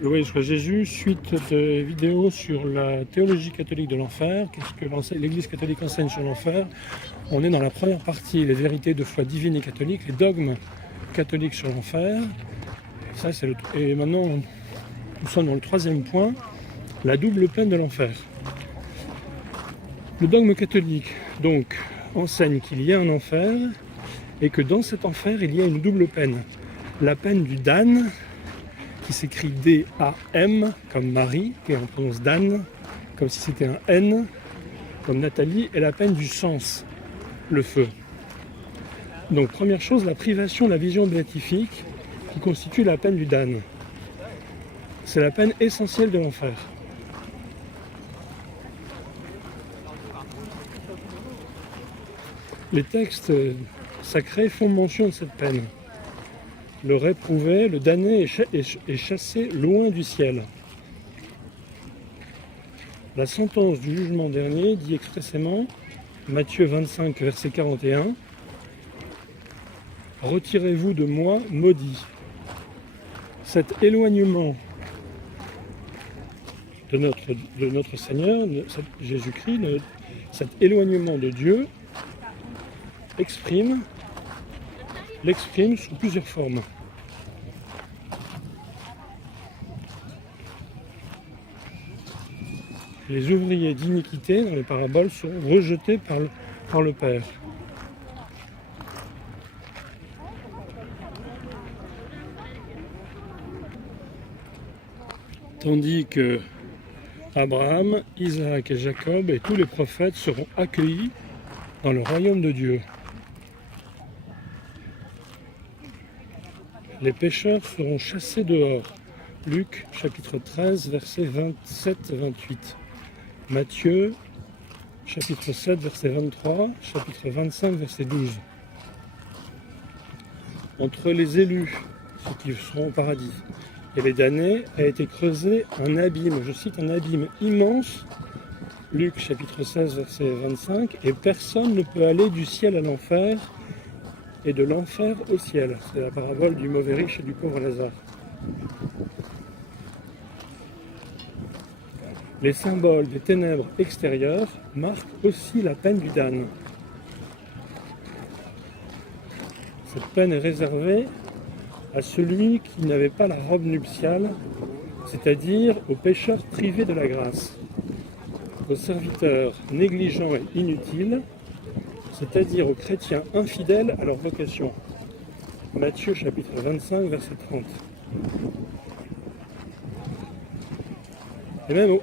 Oui, je Jésus, suite de vidéos sur la théologie catholique de l'enfer, qu'est-ce que l'Église catholique enseigne sur l'enfer. On est dans la première partie, les vérités de foi divine et catholique, les dogmes catholiques sur l'enfer. Et maintenant, nous sommes dans le troisième point, la double peine de l'enfer. Le dogme catholique, donc, enseigne qu'il y a un enfer et que dans cet enfer, il y a une double peine. La peine du damn, qui s'écrit D-A-M, comme Marie, et on prononce Dan, comme si c'était un N, comme Nathalie, et la peine du sens, le feu. Donc première chose, la privation de la vision béatifique, qui constitue la peine du Dan. C'est la peine essentielle de l'enfer. Les textes sacrés font mention de cette peine. Le réprouvé, le damné est chassé loin du ciel. La sentence du jugement dernier dit expressément, Matthieu 25, verset 41, « Retirez-vous de moi, maudit ». Cet éloignement de notre Seigneur, Jésus-Christ, cet éloignement de Dieu, l'exprime sous plusieurs formes. Les ouvriers d'iniquité dans les paraboles sont rejetés par le Père. Tandis que Abraham, Isaac et Jacob et tous les prophètes seront accueillis dans le royaume de Dieu. Les pécheurs seront chassés dehors. Luc chapitre 13, versets 27-28. Matthieu chapitre 7, verset 23, chapitre 25, verset 12. Entre les élus, ceux qui seront au paradis, et les damnés, a été creusé un abîme, je cite, un abîme immense, Luc chapitre 16, verset 25, et personne ne peut aller du ciel à l'enfer, et de l'enfer au ciel. C'est la parabole du mauvais riche et du pauvre Lazare. Les symboles des ténèbres extérieures marquent aussi la peine du damné. Cette peine est réservée à celui qui n'avait pas la robe nuptiale, c'est-à-dire aux pécheurs privés de la grâce, aux serviteurs négligents et inutiles, c'est-à-dire aux chrétiens infidèles à leur vocation. Matthieu chapitre 25, verset 30.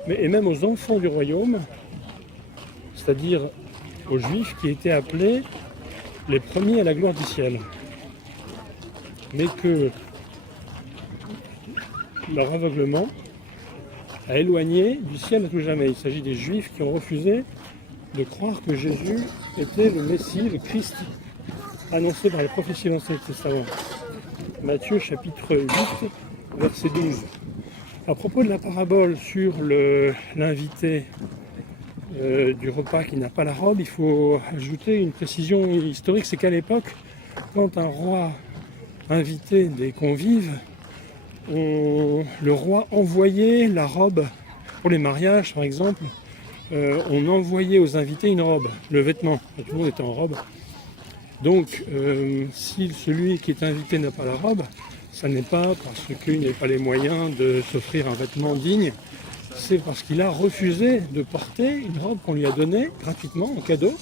Et même aux enfants du royaume, c'est-à-dire aux juifs qui étaient appelés les premiers à la gloire du ciel. Mais que leur aveuglement a éloigné du ciel à tout jamais. Il s'agit des juifs qui ont refusé de croire que Jésus était le Messie, le Christ, annoncé par les prophéties de l'Ancien Testament. Matthieu chapitre 8, verset 12. À propos de la parabole sur l'invité du repas qui n'a pas la robe, il faut ajouter une précision historique, c'est qu'à l'époque, quand un roi invitait des convives, le roi envoyait la robe, pour les mariages par exemple, on envoyait aux invités une robe, le vêtement, tout le monde était en robe. Donc si celui qui est invité n'a pas la robe, ça n'est pas parce qu'il n'avait pas les moyens de s'offrir un vêtement digne, c'est parce qu'il a refusé de porter une robe qu'on lui a donnée gratuitement en cadeau,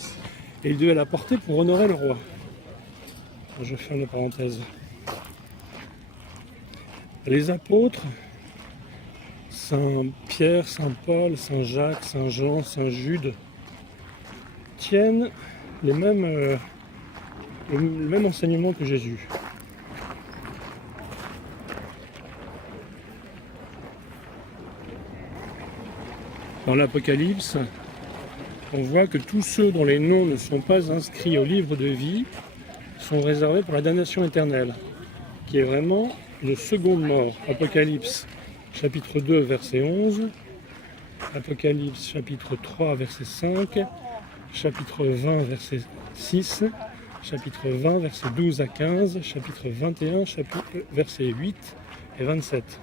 et il devait la porter pour honorer le roi. Je ferme la parenthèse. Les apôtres, Saint Pierre, Saint Paul, Saint Jacques, Saint Jean, Saint Jude, tiennent le même enseignement que Jésus. Dans l'Apocalypse, on voit que tous ceux dont les noms ne sont pas inscrits au livre de vie sont réservés pour la damnation éternelle, qui est vraiment une seconde mort. Apocalypse chapitre 2, verset 11, Apocalypse chapitre 3, verset 5, chapitre 20, verset 6, chapitre 20, verset 12 à 15, chapitre 21, verset 8 et 27.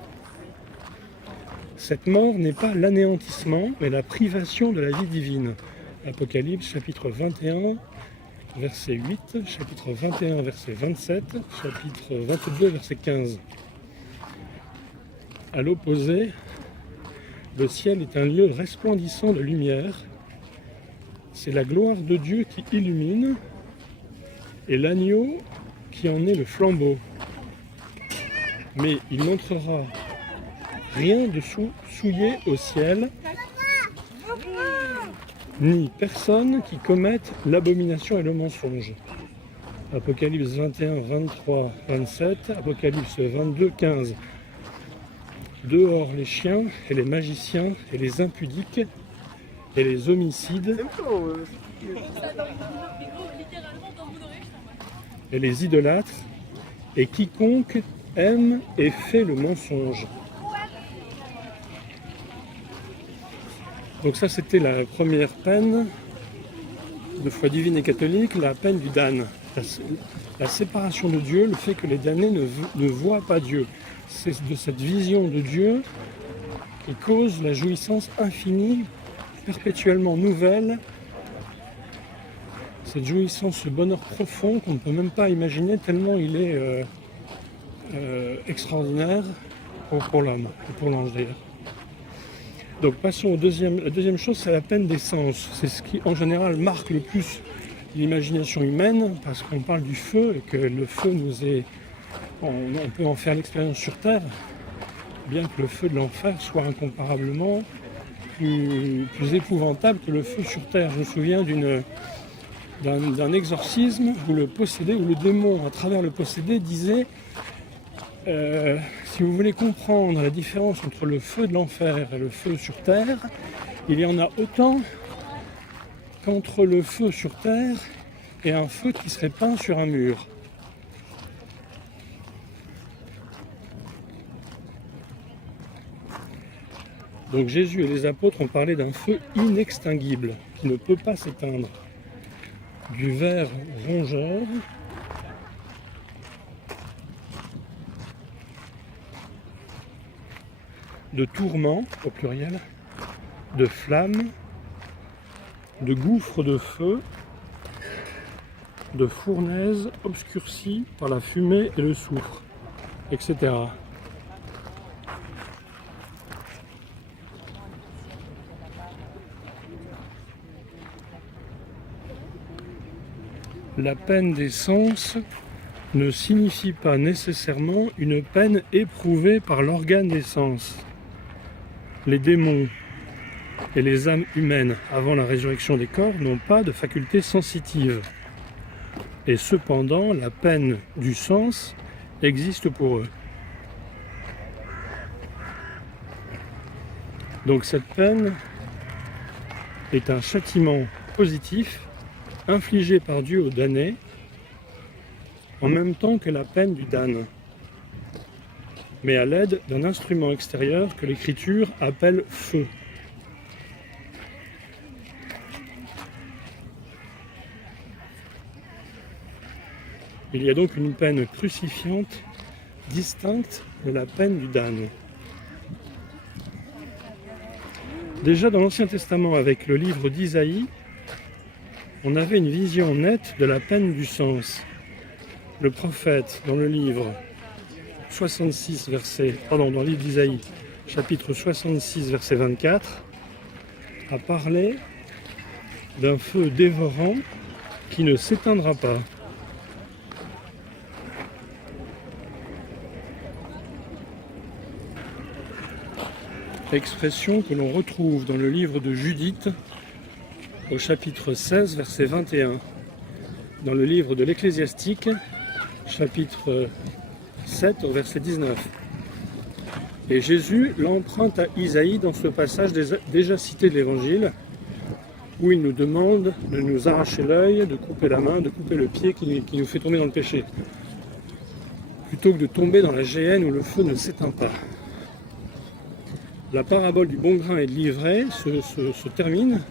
Cette mort n'est pas l'anéantissement, mais la privation de la vie divine. Apocalypse, chapitre 21, verset 8, chapitre 21, verset 27, chapitre 22, verset 15. À l'opposé, le ciel est un lieu resplendissant de lumière. C'est la gloire de Dieu qui illumine et l'agneau qui en est le flambeau. Mais il n'entrera rien de souillé au ciel, ni personne qui commette l'abomination et le mensonge. Apocalypse 21, 23, 27, Apocalypse 22, 15. Dehors les chiens et les magiciens et les impudiques et les homicides et les idolâtres et quiconque aime et fait le mensonge. Donc ça c'était la première peine de foi divine et catholique, la peine du damné. La séparation de Dieu, le fait que les damnés ne voient pas Dieu. C'est de cette vision de Dieu qui cause la jouissance infinie, perpétuellement nouvelle, cette jouissance, ce bonheur profond qu'on ne peut même pas imaginer tellement il est extraordinaire pour l'homme et pour l'ange d'ailleurs. Donc passons la deuxième chose, c'est la peine des sens. C'est ce qui en général marque le plus l'imagination humaine, parce qu'on parle du feu et que le feu on peut en faire l'expérience sur Terre, bien que le feu de l'enfer soit incomparablement plus épouvantable que le feu sur Terre. Je me souviens d'un exorcisme où le démon, à travers le possédé, disait si vous voulez comprendre la différence entre le feu de l'enfer et le feu sur Terre, il y en a autant qu'entre le feu sur Terre et un feu qui serait peint sur un mur. Donc Jésus et les apôtres ont parlé d'un feu inextinguible, qui ne peut pas s'éteindre. Du ver rongeur, de tourments, au pluriel, de flammes, de gouffres de feu, de fournaises obscurcies par la fumée et le soufre, etc. La peine des sens ne signifie pas nécessairement une peine éprouvée par l'organe des sens. Les démons et les âmes humaines avant la résurrection des corps n'ont pas de faculté sensitive. Et cependant, la peine du sens existe pour eux. Donc cette peine est un châtiment positif infligé par Dieu aux damnés en même temps que la peine du damné, mais à l'aide d'un instrument extérieur que l'Écriture appelle feu. Il y a donc une peine crucifiante distincte de la peine du damné. Déjà dans l'Ancien Testament, avec le livre d'Isaïe, on avait une vision nette de la peine du sens. Le prophète, dans le livre 66, dans le livre d'Isaïe, chapitre 66, verset 24, a parlé d'un feu dévorant qui ne s'éteindra pas. Expression que l'on retrouve dans le livre de Judith, au chapitre 16, verset 21, dans le livre de l'Ecclésiastique, chapitre 7, au verset 19. Et Jésus l'emprunte à Isaïe dans ce passage déjà cité de l'Évangile, où il nous demande de nous arracher l'œil, de couper la main, de couper le pied qui nous fait tomber dans le péché, plutôt que de tomber dans la géhenne où le feu ne s'éteint pas. La parabole du bon grain et de l'ivraie se termine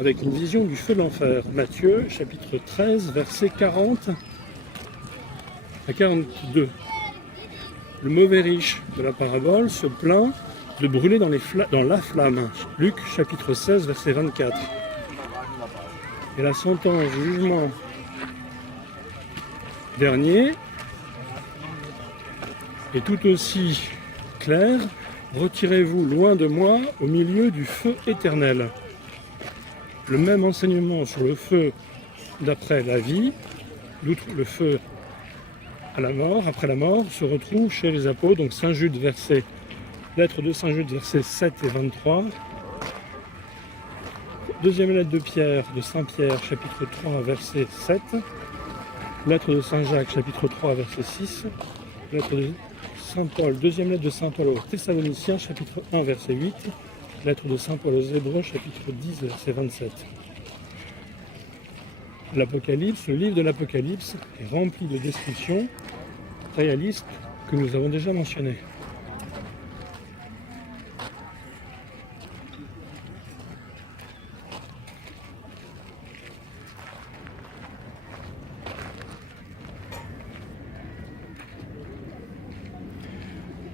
avec une vision du feu de l'enfer. Matthieu, chapitre 13, versets 40 à 42. Le mauvais riche de la parabole se plaint de brûler dans la flamme. Luc chapitre 16, verset 24. Et la sentence du jugement dernier est tout aussi claire. Retirez-vous loin de moi au milieu du feu éternel. Le même enseignement sur le feu d'après la vie, d'outre le feu à la mort, après la mort, se retrouve chez les apôtres, donc Saint Jude, lettre de Saint Jude, versets 7 et 23. Deuxième lettre de Saint Pierre, chapitre 3, verset 7. Lettre de Saint Jacques, chapitre 3, verset 6. Lettre de Saint Paul, deuxième lettre de Saint Paul aux Thessaloniciens, chapitre 1, verset 8. Lettre de Saint Paul aux Hébreux, chapitre 10, verset 27. L'Apocalypse, le livre de l'Apocalypse est rempli de descriptions réalistes que nous avons déjà mentionnées.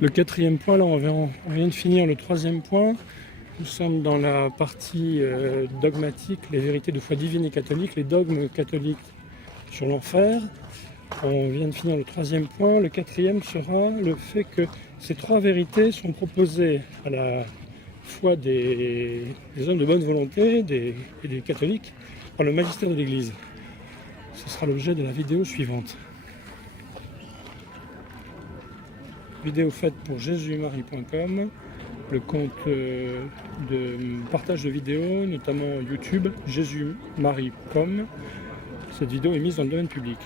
Le quatrième point, là on vient de finir le troisième point. Nous sommes dans la partie dogmatique, les vérités de foi divine et catholique, les dogmes catholiques sur l'enfer. On vient de finir le troisième point. Le quatrième sera le fait que ces trois vérités sont proposées à la fois des hommes de bonne volonté et des catholiques par le magistère de l'Église. Ce sera l'objet de la vidéo suivante. Vidéo faite pour jésusmarie.com, le compte de partage de vidéos, notamment YouTube, jésusmarie.com. Cette vidéo est mise dans le domaine public.